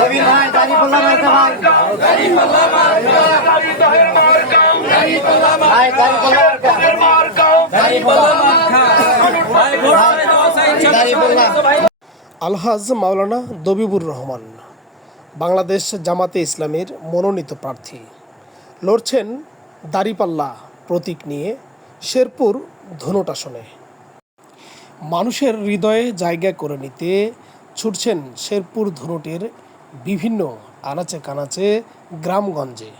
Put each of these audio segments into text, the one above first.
কবির ভাই দাঁড়িপাল্লা মার্কা ভাই ভাই দাঁড়িপাল্লা আলহাজ মাওলানা দবিবুর রহমান বাংলাদেশ জামাতে ইসলামীর মনোনীত প্রার্থী লড়ছেন দাঁড়িপাল্লা প্রতীক নিয়ে শেরপুর ধুনট আসনে। মানুষের হৃদয়ে জায়গা করে নিতে ছুটছেন শেরপুর ধুনটের বিভিন্ন আনাচে কানাচে গ্রামগঞ্জে,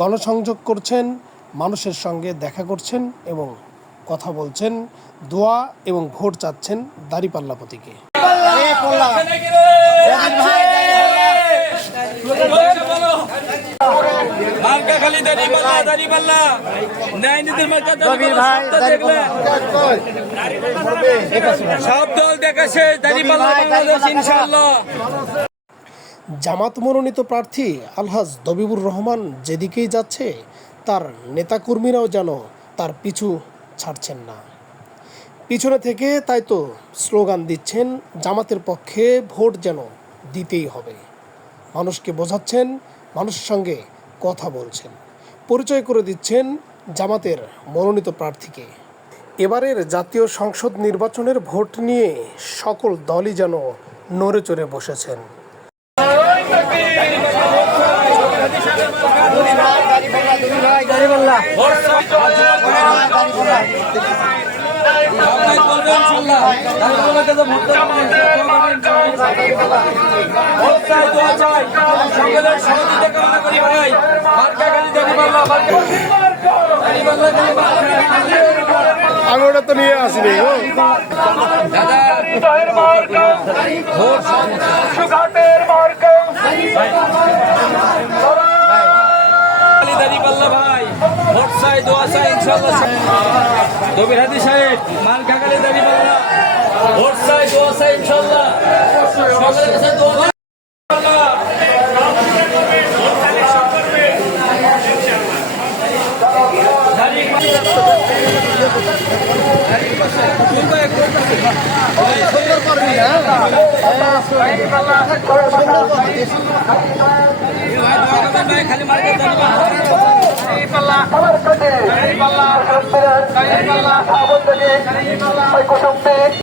গণসংযোগ করছেন, মানুষের সঙ্গে দেখা করছেন এবং কথা বলছেন, দোয়া এবং ভোট চাচ্ছেন দাঁড়িপাল্লা প্রতীকে। জামাত মনোনীত প্রার্থী আলহাজ দবিবুর রহমান যেদিকেই যাচ্ছে তার নেতাকর্মীরাও যেন তার পিছু ছাড়ছেন না। পিছনে থেকে তাই তো স্লোগান দিচ্ছেন জামাতের পক্ষে ভোট যেন দিতেই হবে। মানুষকে বোঝাচ্ছেন, মানুষের সঙ্গে কথা বলছেন, পরিচয় করে দিচ্ছেন জামাতের মনোনীত প্রার্থীকে। এবারের জাতীয় সংসদ নির্বাচনের ভোট নিয়ে সকল দলই যেন নড়ে চড়ে বসেছেন। আমি ওটা তো নিয়ে আসিনি ভাই ভোট চাই, দোয়া চাই, ইনশাআল্লাহ। দবির হাদি সাহেব মান কাকালি দাঁড়িপাল্লা ভোট চাই, দোয়া চাই, ইনশাআল্লাহ। সকলের কাছে দোয়া চাই। খালি মার্কেট